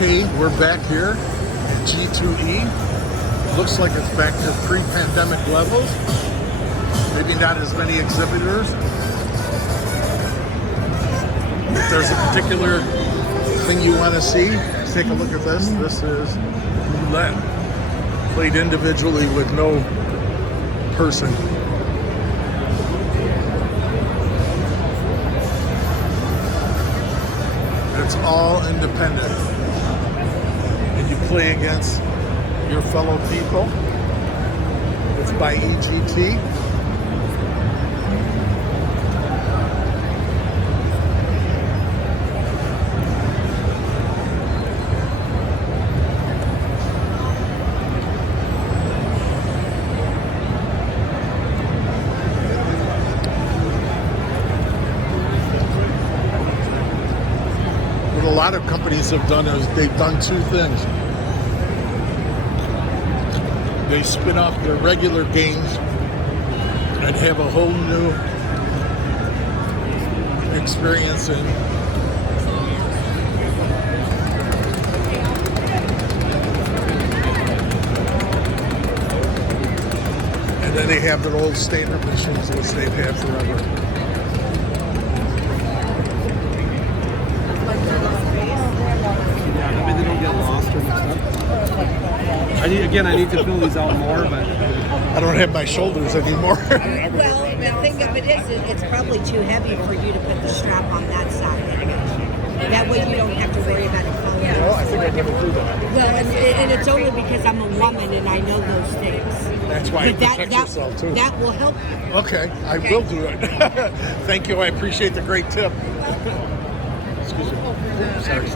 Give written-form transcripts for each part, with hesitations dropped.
Okay, we're back here at G2E. Looks like it's back to pre-pandemic levels. Maybe not as many exhibitors. If there's a particular thing you want to see, take a look at this. This is roulette, played individually with no person. It's all independent. And you play against your fellow people. It's by EGT. What a lot of companies have done is they've done two things. They spin off their regular games and have a whole new experience in and then they have their old standard machines which they've had forever. They don't get lost or mixed up. I need to fill these out more, but I don't have my shoulders anymore. Well, the thing of it is, it's probably too heavy for you to put the strap on that side. That way you don't have to worry about it falling. Well, I think I never do that. Well, and it's only because I'm a woman and I know those things. That's why you protect yourself too. That will help you. Okay, I will do it. Thank you. I appreciate the great tip. Excuse me. Sorry.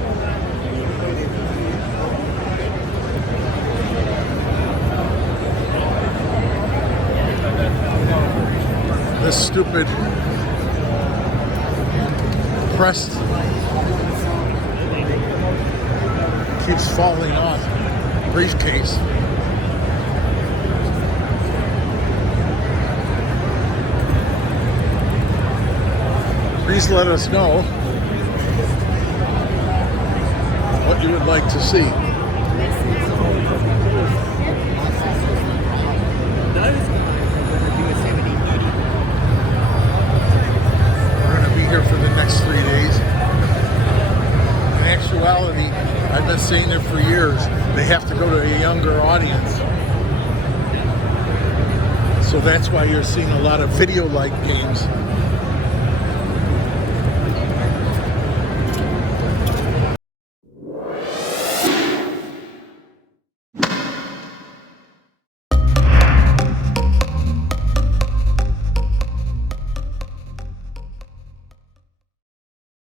This stupid press keeps falling off briefcase. Please let us know what you would like to see. Here for the next 3 days. In actuality, I've been saying it for years, they have to go to a younger audience. So that's why you're seeing a lot of video-like games